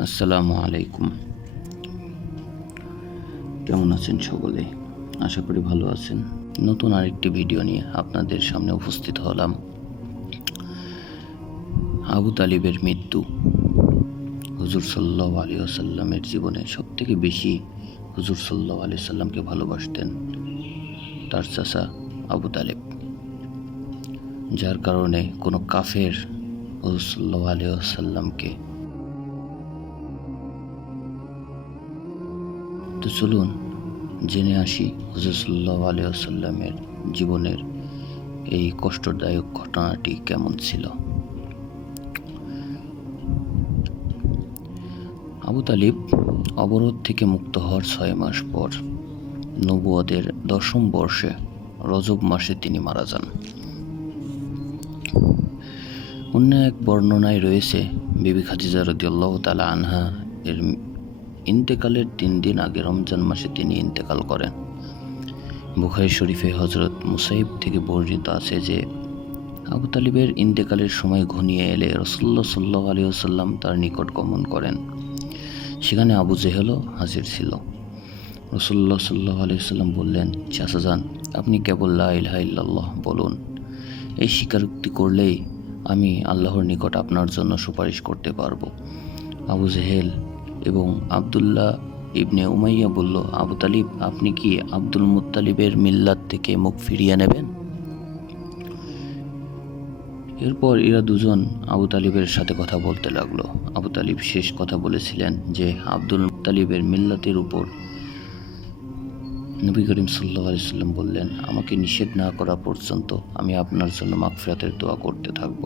আসসালামু আলাইকুম। কেমন আছেন সকলে? আশা করি ভালো আছেন। নতুন আরেকটি ভিডিও নিয়ে আপনাদের সামনে উপস্থিত হলাম। আবু তালিবের মৃত্যু হুজুর সাল্লাহ আলী আসাল্লামের জীবনে সবথেকে বেশি হুজুর সাল্লাহ আলি সাল্লামকে ভালোবাসতেন তার চাচা আবু তালেব। যার কারণে কোনো কাফের হুজুর সাল্লাহ আলী আসাল্লামকে তো চলুন জেনে আসি হুজুর সাল্লাহ আলী আসাল্লামের জীবনের এই কষ্টদায়ক ঘটনাটি কেমন ছিল। আবু তালিব অবরোধ থেকে মুক্ত হওয়ার ছয় মাস পর নবুয়াদের দশম বর্ষে রজব মাসে তিনি মারা যান। অন্য এক বর্ণনায় রয়েছে, বিবি খাদিজা রদিয়াল্লাহ তালা আনহা এর ইন্তেকালের তিন দিন আগে রমজান মাসে তিনি ইন্তেকাল করেন। বুখারি শরীফে হজরত মুসাইব থেকে বর্ণিত আছে যে, আবু তালিবের ইন্তেকালের সময় ঘনিয়ে এলে রসল্লা সাল্লাহ আলী আসাল্লাম তার নিকট গমন করেন। সেখানে আবু জেহেলও হাজির ছিল। রসল্লা সাল্লাহ আলিয়াল্লাম বললেন চাচাজান আপনি কেবল লাহ বলুন। এই স্বীকারোক্তি করলেই আমি আল্লাহর নিকট আপনার জন্য সুপারিশ করতে পারব। আবু জেহেল এবং আবদুল্লাহ ইবনে উমাইয়া বলল, আবু তালিব, আপনি কি আব্দুল মুত্তালিবের মিল্লাত থেকে মুখ ফিরিয়ে নেবেন? এরপর এরা দুজন আবু তালিবের সাথে কথা বলতে লাগল। আবু তালিব শেষ কথা বলেছিলেন যে, আব্দুল মুত্তালিবের মিল্লাতের উপর নবী করিম সাল্লাহ আলিয়াল্লাম বললেন, আমাকে নিষেধ না করা পর্যন্ত আমি আপনার জন্য মাগফিরাতের দোয়া করতে থাকব।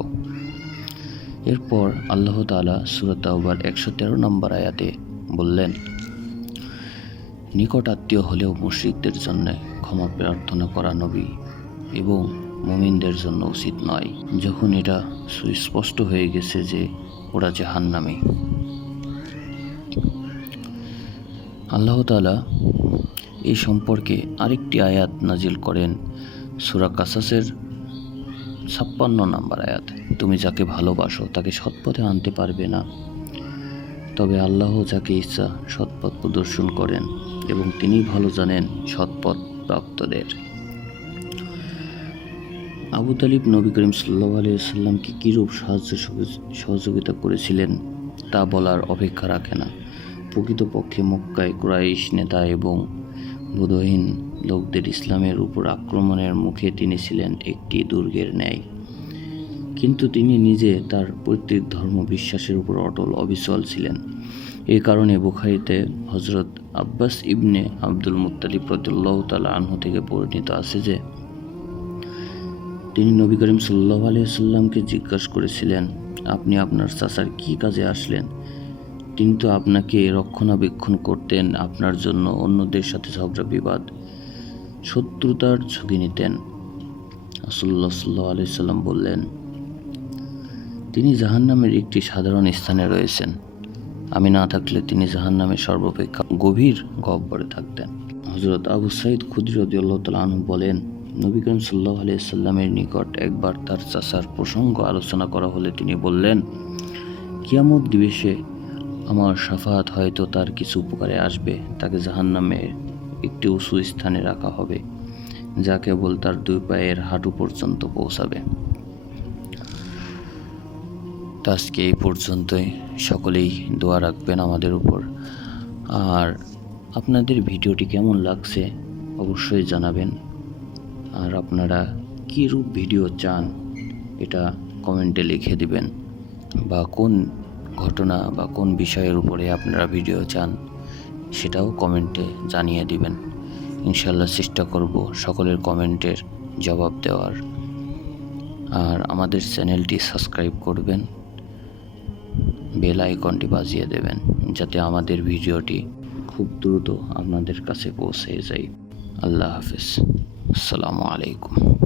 এরপর আল্লাহ তালা সুরত আউবার একশো তেরো নম্বর আয়াতে বললেন, নিকট আত্মীয় হলেও মুশ্রিকদের জন্য ক্ষমা প্রার্থনা করা নবী এবং মুমিনদের জন্য উচিত নয়। যখন এটা সুস্পষ্ট হয়ে গেছে যে ওরা জাহান্নামী। আল্লাহ তালা এই সম্পর্কে আরেকটি আয়াত নাজিল করেন, সুরা কাসাসের ছাপ্পান্ন নাম্বার আয়াত, তুমি যাকে ভালোবাসো তাকে সৎপথে আনতে পারবে না। তবে আল্লাহ যাকে ইচ্ছা সৎপথ প্রদর্শন করেন এবং তিনি ভালো জানেন সৎপথ প্রাপ্তদের। আবু তালিব নবী করিম সাল্লাহ আলিয়াল্লামকে কীরূপ সাহায্য সহযোগিতা করেছিলেন তা বলার অপেক্ষা রাখে না। প্রকৃতপক্ষে মক্কায় ক্রাইশ নেতা এবং বোধহীন লোকদের ইসলামের উপর আক্রমণের মুখে তিনি ছিলেন একটি দুর্গের ন্যায়। কিন্তু তিনি নিজে তার পৈতৃক ধর্ম বিশ্বাসের উপর অটল, অবিচল ছিলেন। এ কারণে বুখারিতে হজরত আব্বাস ইবনে আব্দুল মুত্তালিব রদুল্লাহ তালা আনহু থেকে পরিণত আছে যে, তিনি নবী করিম সাল্লাহ আলিয়াল্লামকে জিজ্ঞাসা করেছিলেন, আপনি আপনার চাচার কি কাজে আসলেন? তিনি তো আপনাকে রক্ষণাবেক্ষণ করতেন, আপনার জন্য অন্যদের সাথে ঝগড়া বিবাদ শত্রুতার ঝুঁকি নিতেন। আসল্লা সাল্লাহ আলি সাল্লাম বললেন, তিনি জাহান্নামের একটি সাধারণ স্থানে রয়েছেন। আমি না থাকলে তিনি জাহান্নামের সর্বাপেক্ষা গভীর গহ্বরে থাকতেন। হজরত আবু সাইদ খুদ্রদি আল্লাহ তালু বলেন, নবী করিম সাল্লাহ আলিয়াল্লামের নিকট একবার তার চাচার প্রসঙ্গ আলোচনা করা হলে তিনি বললেন, কিয়ামত দিবসে আমার সাফাত হয়তো তার কিছু উপকারে আসবে। তাকে জাহান্নামের একটি উঁচু স্থানে রাখা হবে, যা কেবল তার দুই পায়ের হাঁটু পর্যন্ত পৌঁছাবে। আজকে এই পর্যন্তই। সকলেই দোয়া রাখবেন আমাদের উপর। আর আপনাদের ভিডিওটি কেমন লাগছে অবশ্যই জানাবেন। আর আপনারা কী রূপ ভিডিও চান এটা কমেন্টে লিখে দিবেন। বা কোন ঘটনা বা কোন বিষয়ের উপরে আপনারা ভিডিও চান সেটাও কমেন্টে জানিয়ে দিবেন। ইনশাল্লাহ চেষ্টা করব সকলের কমেন্টের জবাব দেওয়ার। আর আমাদের চ্যানেলটি সাবস্ক্রাইব করবেন, বেল আইকনটি বাজিয়ে দেবেন, যাতে আমাদের ভিডিওটি খুব দ্রুত আপনাদের কাছে পৌঁছে যায়। আল্লাহ হাফিজ। আসসালামু আলাইকুম।